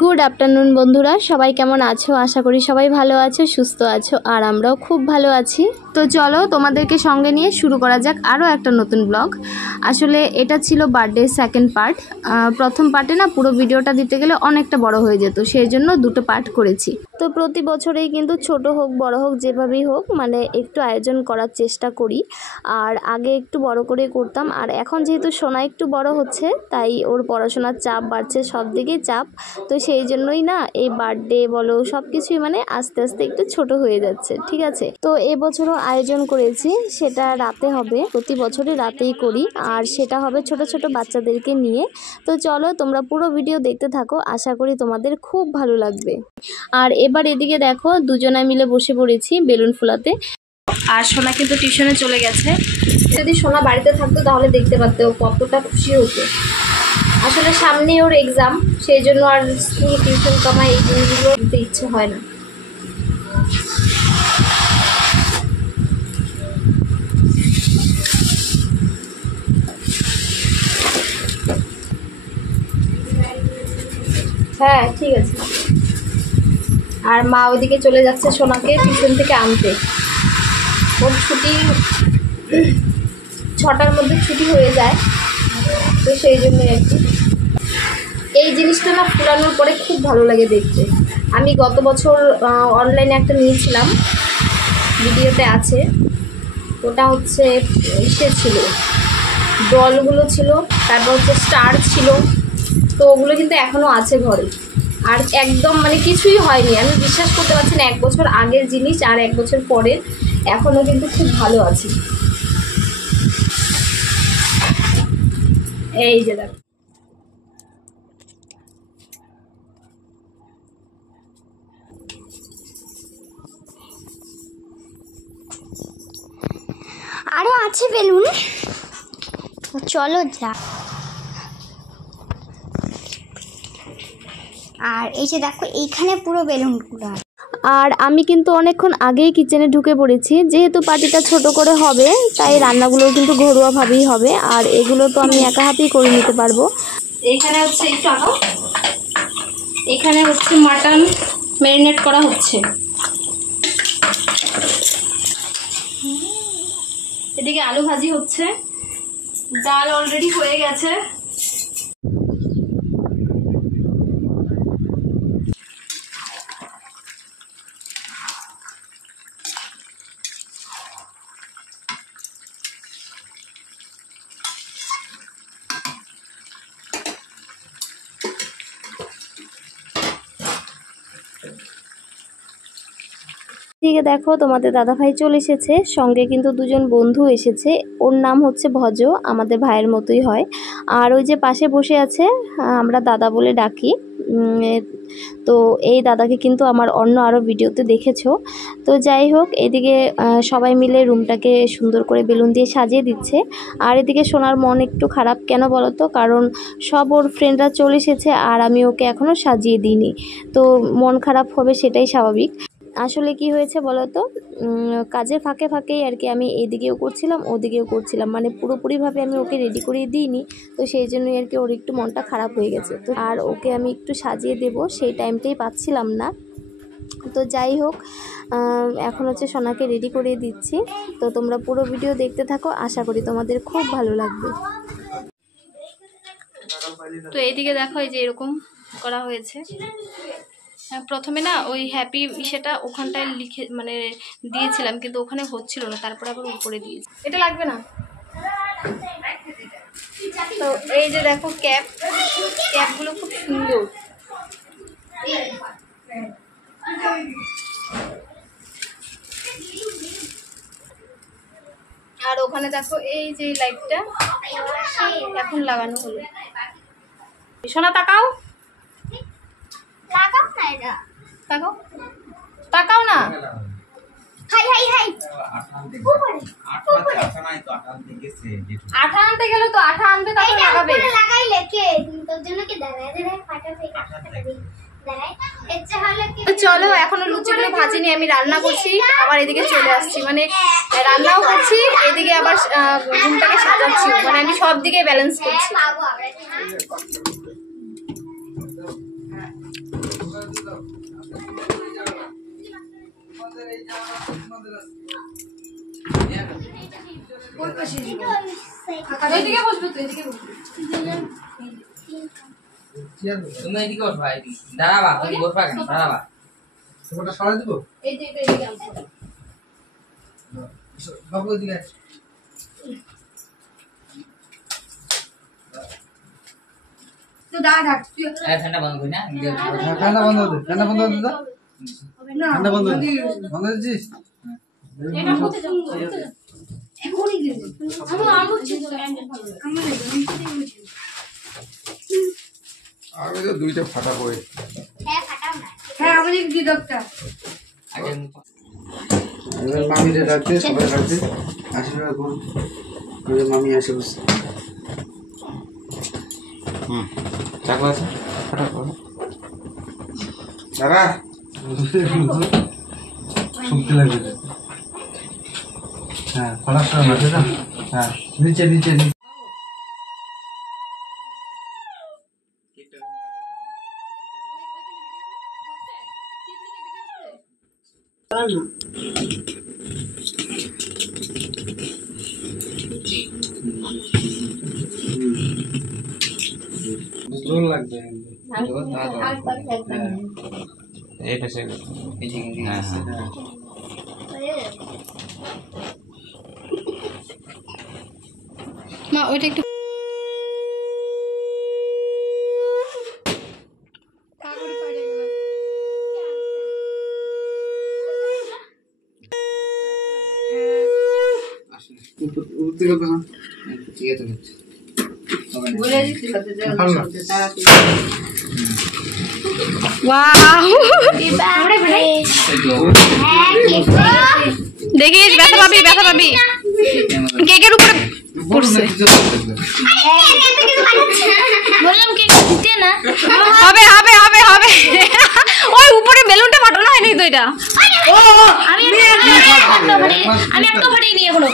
Good afternoon বন্ধুরা, সবাই কেমন আছো? আশা করি সবাই ভালো আছো, সুস্থ আছো, আর আমরাও খুব ভালো আছি। তো চলো তোমাদেরকে সঙ্গে নিয়ে শুরু করা যাক আরও একটা নতুন ব্লগ। আসলে এটা ছিল বার্থডে সেকেন্ড পার্ট। প্রথম পার্টে না পুরো ভিডিওটা দিতে গেলে অনেকটা বড় হয়ে যেত, সেই জন্য দুটো পার্ট করেছি। তো প্রতি বছরেই কিন্তু ছোট হোক বড় হোক যেভাবেই হোক মানে একটু আয়োজন করার চেষ্টা করি। আর আগে একটু বড় করে করতাম, আর এখন যেহেতু সোনা একটু বড় হচ্ছে তাই ওর পড়াশোনার চাপ বাড়ছে, সব দিকেই চাপ। তো সেই জন্যই না এই বার্থডে বলো সব কিছুই মানে আস্তে আস্তে একটু ছোট হয়ে যাচ্ছে, ঠিক আছে। তো এবছরও আয়োজন করেছি, সেটা রাতে হবে, প্রতি বছরই রাতেই করি, আর সেটা হবে ছোট ছোট বাচ্চাদেরকে নিয়ে। তো চলো তোমরা পুরো ভিডিও দেখতে থাকো, আশা করি তোমাদের খুব ভালো লাগবে। আর এবার এদিকে দেখো দুজনে মিলে বসে পড়েছি বেলুন ফোলাতে। আর সোনা কিন্তু টিউশনে চলে গেছে। যদি সোনা বাড়িতে থাকতো তাহলে দেখতে পারতে ও কতটা খুশি হতো। আসলে সামনে ওর এক্সাম, সেই জন্য আর স্কুল টিউশন কামাই এই জিনিসগুলো দিতে ইচ্ছে হয় না। হ্যাঁ ঠিক আছে। আর মা ওইদিকে চলে যাচ্ছে সোনাকে টিউশন থেকে আনতে। ওর ছুটি 6টার মধ্যে ছুটি হয়ে যায়, তো সেই জন্যই আর কি। এই জিনিসটা না ফুলানোর পরে খুব ভালো লাগে দেখতে। আমি গত বছর অনলাইনে একটা নিয়েছিলাম, ভিডিওতে আছে। ওটা হচ্ছে ইসে ছিল, ডলগুলো ছিল, তারপর হচ্ছে স্টার ছিল। তো ওগুলো কিন্তু এখনও আছে ঘরে, আর একদম মানে কিছুই হয়নি। আমি বিশ্বাস করতে পারছি না, 1 বছর আগের জিনিস আর 1 বছর পরের এখনও কিন্তু খুব ভালো আছে। এই যে দেখো, আরো আছে বেলুন, চলো যা। আর এই যে দেখো এইখানে পুরো বেলুনগুলো। আর আমি কিন্তু অনেকক্ষণ আগেই কিচেনে ঢুকে পড়েছি, যেহেতু পার্টিটা ছোট করে হবে তাই রান্নাগুলো কিন্তু ঘরোয়াভাবেই হবে, আর এগুলো তো আমি একা হাতেই করে নিতে পারবো। এখানে হচ্ছে একটু আগে, এখানে হচ্ছে মাটন ম্যারিনেট করা হচ্ছে। এদিকে আলু ভাজি হচ্ছে, ডাল অলরেডি হয়ে গেছে। দিকে দেখো তোমাদের দাদাভাই চলে এসেছে, সঙ্গে কিন্তু দুজন বন্ধু এসেছে। ওর নাম হচ্ছে ভজ, আমাদের ভাইয়ের মতোই হয়। আর ওই যে পাশে বসে আছে, আমরা দাদা বলে ডাকি। তো এই দাদাকে কিন্তু আমার অন্য আরও ভিডিওতে দেখেছো। তো যাই হোক, এদিকে সবাই মিলে রুমটাকে সুন্দর করে বেলুন দিয়ে সাজিয়ে দিচ্ছে। আর এদিকে সোনার মন একটু খারাপ, কেন বলো তো? কারণ সব ওর ফ্রেন্ডরা চলে এসেছে আর আমি ওকে এখনও সাজিয়ে দিইনি, তো মন খারাপ হবে, সেটাই স্বাভাবিক। আসলে কি হয়েছে বলো তো, কাজের ফাঁকে ফাঁকেই আর কি আমি এদিকেও করছিলাম ওদিকেও করছিলাম, মানে পুরোপুরিভাবে আমি ওকে রেডি করিয়ে দিইনি। তো সেই জন্যই আর কি ওর একটু মনটা খারাপ হয়ে গেছে। তো আর ওকে আমি একটু সাজিয়ে দেব সেই টাইমটাই পাচ্ছিলাম না। তো যাই হোক, এখন হচ্ছে সোনাকে রেডি করিয়ে দিচ্ছি। তো তোমরা পুরো ভিডিও দেখতে থাকো, আশা করি তোমাদের খুব ভালো লাগবে। তো এইদিকে দেখো, এই যে এরকম করা হয়েছে। প্রথমে না ওই হ্যাপি সেটা ওখানটায় লিখে মানে দিয়েছিলাম, কিন্তু ওখানে হচ্ছিল না, তারপরে আবার উপরে দিয়েছি। এটা লাগবে না। তো এই যে দেখো ক্যাপগুলো খুব সুন্দর। আর ওখানে দেখো এই যে লাইটটা এখন লাগানো হলো। সোনা তাকাও, লাগাও না এটা, তাকাও, তাকাও না। হাই হাই হাই, আঠা আনতে গেলে তো আঠা আনবে, তারপর লাগাবে। লাগাইলে কে তোর জন্য কি দাঁড়ায় দাঁড়ায় ফাটাবে? তো চলো, এখনো লুচিগুলো ভাজিনি, আমি রান্না করছি, আবার এদিকে চলে আসছি, মানে রান্নাও করছি, এদিকে আবার রুমটাকে সাজাচ্ছি, মানে আমি সব দিকে ব্যালেন্স করছি। এদিকে বসবে তো, এদিকে বসবে। তুমি এদিকে বসবা, দাঁড়াবা, তুমি বসবা কেন, দাঁড়াবা। ওটা সরাই দেবো। এই যে এদিকে আসো। বাবু এদিকে আয়। তো দাঁড়া, ফ্যানটা বন্ধ করি না, হ্যাঁ, ফ্যানটা বন্ধ করে দে, ফ্যানটা বন্ধ করে দে তো। ফ্যানটা বন্ধ করে দে। বন্ধ করেছিস? এটা হতে যাও, হতে যাও। এখনই গেছে। আমার ছিল আমি তো দুইটা ফাটা পড়ে। হ্যাঁ, আমাদের দিদকটা। আগে এবার মামিরে ডাকতে, সবাই ডাকতে, আশীর্বাদ করুন। ওই মামি আসে বসে। চাকু আছে? ফাটা পড়ে। দাঁড়া। শুনতে লাগবে। হ্যাঁ, ফাটার সময় আছে না? হ্যাঁ, নিচে নিচে নিচে। জোর লাগবে। এই পাশে হ্যাঁ হ্যাঁ মা ওইটা একটু দেখিস, ব্যথা পাবি, ব্যথা পাবি। কেকের উপরে পড়ছে। বললাম কেক দিতে না। হবে হবে হবে হবে। ওই উপরে বেলুনটা ফাটানো হয়নি তো এটা। আমি একটা ফাটিয়ে নিই এখনো।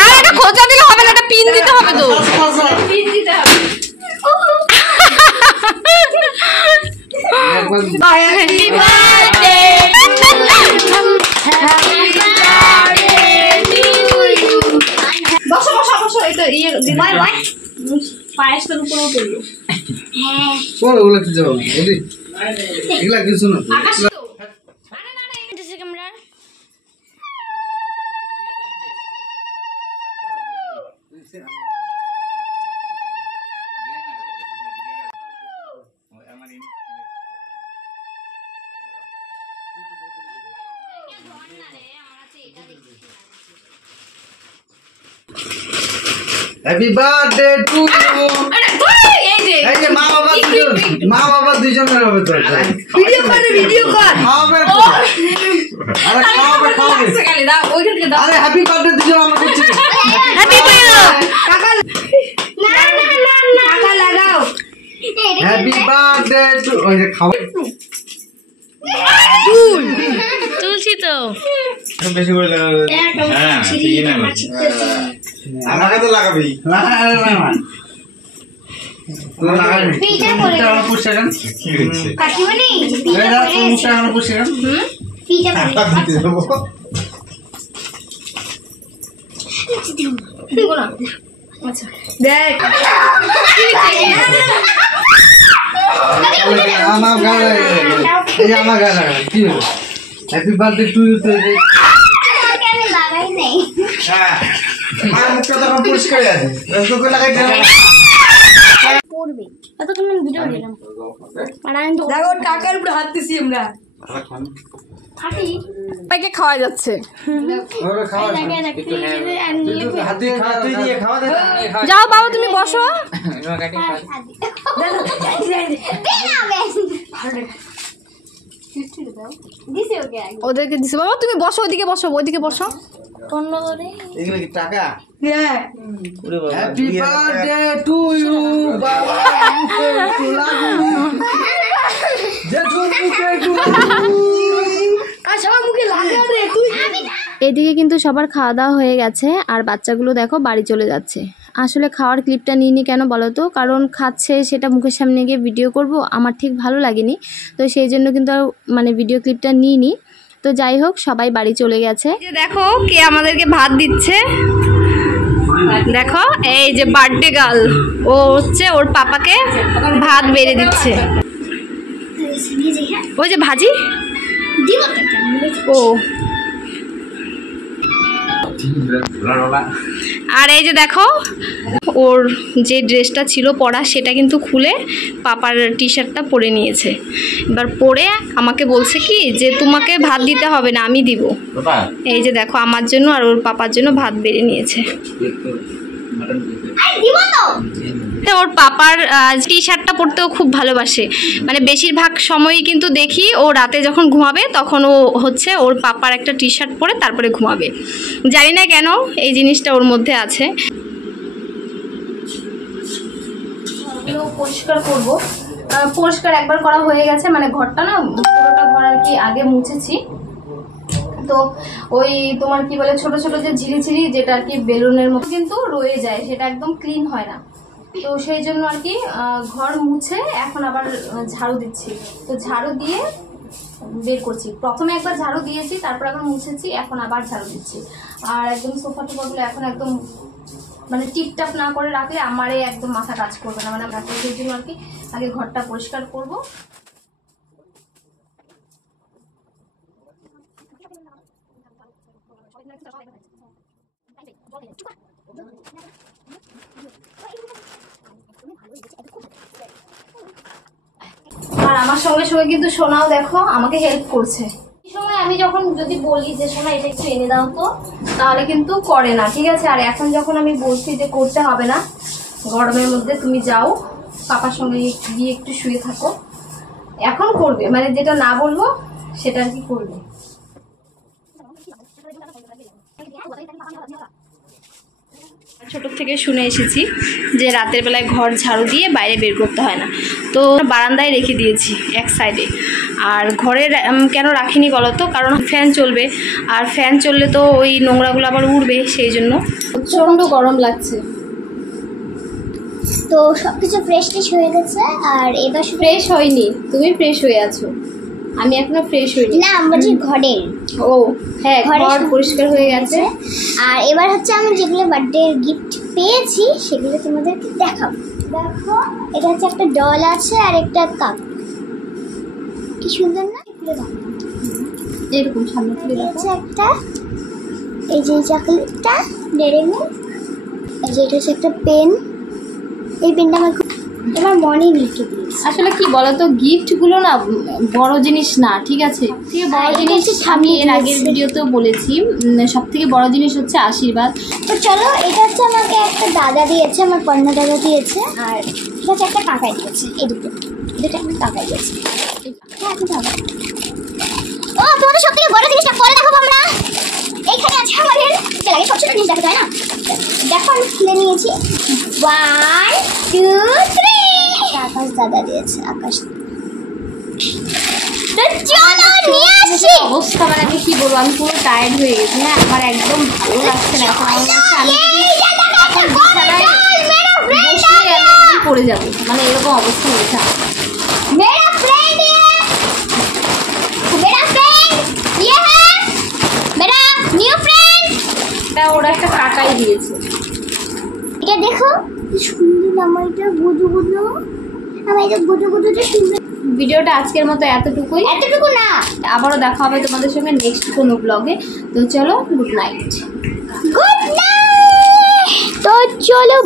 আরে এটা খোঁচা দিলে হবে না, এটা পিন দিতে হবে তো। পিন দিতে হবে। Happy birthday. Happy birthday to you. বসো বসো বসো, এটা ইয়ে দিবাই ভাই পায়েসের উপরেও পড়লো। হ্যাঁ বল ওগুলা কি যাবো বলি এগুলা কিছু না আকাশ তো আরে না না এটা camera happy birthday to you এই যে মা বাবা দুইজনের হবে তো ভিডিও কর হবে তো আরে খাওয়াবে গালি দাও ওইখান থেকে দাও। আরে হ্যাপি বার্থডে দুইজন আমরা করছি হ্যাপি বার্থডে কাকা না না না না কাকা লাগাও। হ্যাপি বার্থডে টু ওই যে খাওয়া তুলছি তো বেশি করে লাগাবে হ্যাঁ ঠিক না আমাকে তো লাগাবি না পিঠা করে আমার পুষ সেকেন্ড কাকিমনি এই পিঠা না করে পুষ সেকেন্ড পুষ সেকেন্ড পিঠা করে দিতে দেবো দেখো না। আচ্ছা দেখ আমার গায়ে এই যে আমার গায়ে লাগা কি হলো হ্যাপি বার্থডে টু ইউ তো আমাকে আমি লাগাই নাই হ্যাঁ আমার মুখটা তো পরিষ্কার আছে তোকে লাগাই দিলাম পড়বে এতক্ষণ আমি ভিডিও দিলাম আর আমি তো দেখো কাকার উপরে হাত দিছি আমরা। খাটি সবাইকে খাওয়া যাচ্ছে। ওরে খাওয়া লাগে রাখতে আমি হাতে খাওয়া তুই দিয়ে খাওয়া দে যাও বাবা তুমি বসো। ওদেরকে দিছে বাবা তুমি বসো, ওইদিকে বসো, ওইদিকে বসো। পনেরো করে এগুলো কি টাকা? হ্যাঁ ওরে বাবা, হ্যাপি বার্থডে টু ইউ বাবা, মুখে একটু লাগু জেঠুর মুখে একটু লাগু। আর সবার মুখে লাগা রে তুই। এদিকে কিন্তু সবার খাওয়া দাওয়া হয়ে গেছে আর বাচ্চাগুলো দেখো বাড়ি চলে যাচ্ছে। আসলে খাওয়ার ক্লিপটা নিইনি কেন বলো তো, কারণ খাচ্ছে সেটা মুখের সামনে গিয়ে ভিডিও করব আমার ঠিক ভালো লাগেনি, তো সেই জন্য কিন্তু আর মানে ভিডিও ক্লিপটা নিইনি। তো যাই হোক সবাই বাড়ি চলে গেছে। দেখো কে আমাদেরকে ভাত দিচ্ছে, দেখো এই যে বার্থডে গার্ল, ও হচ্ছে ওর পাপাকে ভাত বেড়ে দিচ্ছে। ওই যে ভাজি ও, আর এই যে দেখো ওর যে ড্রেসটা ছিল পরা সেটা কিন্তু খুলে পাপার টি শার্টটা পরে নিয়েছে। এবার পরে আমাকে বলছে কি যে তোমাকে ভাত দিতে হবে না, আমি দিব। এই যে দেখো আমার জন্য আর ওর পাপার জন্য ভাত বেড়ে নিয়েছে। ওর পাপার টি শার্টটা পরতেও খুব ভালোবাসে, মানে বেশিরভাগ সময়ই কিন্তু দেখি ও রাতে যখন ঘুমাবে তখন ও হচ্ছে ওর পাপার একটা টি শার্ট পরে তারপরে ঘুমাবে। জানি না কেন এই জিনিসটা ওর মধ্যে আছে। পরিষ্কার করব, পরিষ্কার একবার করা হয়ে গেছে, মানে ঘরটা না পুরোটা ঘর আর কি আগে মুছেছি। তো ওই তোমার কি বলে ছোট ছোট যে ঝিরিঝিরি যেটা আর কি বেলুনের মতো কিন্তু রয়ে যায়, সেটা একদম ক্লিন হয় না। তো সেই জন্য আর কি ঘর মুছে এখন আবার ঝাড়ু দিচ্ছি। তো ঝাড়ু দিয়ে বের করছি, প্রথমে একবার ঝাড়ু দিয়েছি তারপর আবার মুছেছি, এখন আবার ঝাড়ু দিচ্ছি। আর একদম সোফা টোফাগুলো এখন একদম মানে টিপটাপ না করে রাখলে আমারে একদম মাথা কাজ করবে না, মানে রাখলে সেই জন্য আর কি আগে ঘরটা পরিষ্কার করবো। আর আমার সঙ্গে সঙ্গে কিন্তু সোনাও দেখো আমাকে হেল্প করছে। এই সময় আমি যখন যদি বলি যে সোনা এটা একটু এনে দাও তো, তাহলে কিন্তু করে না, ঠিক আছে। আর এখন যখন আমি বলছি যে করতে হবে না, গরমের মধ্যে তুমি যাও পাপার সঙ্গে গিয়ে একটু শুয়ে থাকো, এখন করবে, মানে যেটা না বলবো সেটা আর কি করবে। ছোট থেকে শুনে এসেছি যে রাতের বেলায় ঘর ঝাড়ু দিয়ে বাইরে বের করতে হয় না, তো বারান্দায় রেখে দিয়েছি এক সাইডে। আর ঘরে কেন রাখিনি বলো তো, কারণ ফ্যান চলবে, আর ফ্যান চললে তো ওই নোংরাগুলো আবার উড়বে, সেই জন্য প্রচণ্ড গরম লাগছে। তো সবকিছু ফ্রেশ হয়ে গেছে, আর এবার ফ্রেশ হয়নি, তুমি ফ্রেশ হয়ে আছো, আমি এখনো ফ্রেশ হইনি। না আমরা ঘরের ও হ্যাঁ, ঘর পরিষ্কার হয়ে গেছে। আর এবার হচ্ছে আমি যেগুলো বার্থডে গিফট পেয়েছি সেগুলো তোমাদেরকে দেখাবো। দেখো এটা হচ্ছে একটা ডল আছে আর একটা কাপ, কি সুন্দর না? এরকম সামনে তুলে দেখো। হচ্ছে একটা এই যে চকলেটটা ডেরি মিল্ক, এই যে এটা হচ্ছে একটা পেন, এই পেনটা আমার এবার মনে লিখে দিয়েছি। আসলে কি বলতো, গিফটগুলো না বড় জিনিস না, ঠিক আছে। সবথেকে বড় জিনিস আমি এর আগের ভিডিওতেও বলেছি, সবথেকে বড় জিনিস হচ্ছে আশীর্বাদ। তো চলো, এটা হচ্ছে আমাকে একটা দাদা দিয়েছে, আমার কন্যা দাদা দিয়েছে, আর এটা হচ্ছে একটা কাকাই দিয়েছে। এই দুটো একটা কাকাই দিয়েছে। হ্যাঁ খুব ভালো। ও তোমাদের সব থেকে বড় জিনিসটা পরে দেখাবো আমরা। এইখানে আছে আমাদের লাগে ছোট ছোট জিনিস দেখা যায় না, দেখো আমি খুলে নিয়েছি। 1 2 3 আকাশ দাদা দিয়েছে, আকাশ। তো চলো নিয়ে আসি। অবস্থা মানে আমি কি বলবো, আমি পুরো টায়ার্ড হয়ে গেছি। হ্যাঁ আমার একদম ভালো লাগছে না এখন, আমার কাছে আমি একদম পড়ে যাবো, মানে এরকম অবস্থা হয়েছে। मेरा फ्रेंड ये है मेरा न्यू फ्रेंड। এটা ওরা একটা কাকাই দিয়েছে। এটা দেখো কি সুন্দর, আমার এটা গুদু গুদু, আমার এটা গুদু গুদুটা সুন্দর। ভিডিওটা আজকের মতো এতটুকু না, আবারও দেখা হবে তোমাদের সঙ্গে নেক্সট কোনো ব্লগে। তো চলো, গুড নাইট। Good night. তো চলো।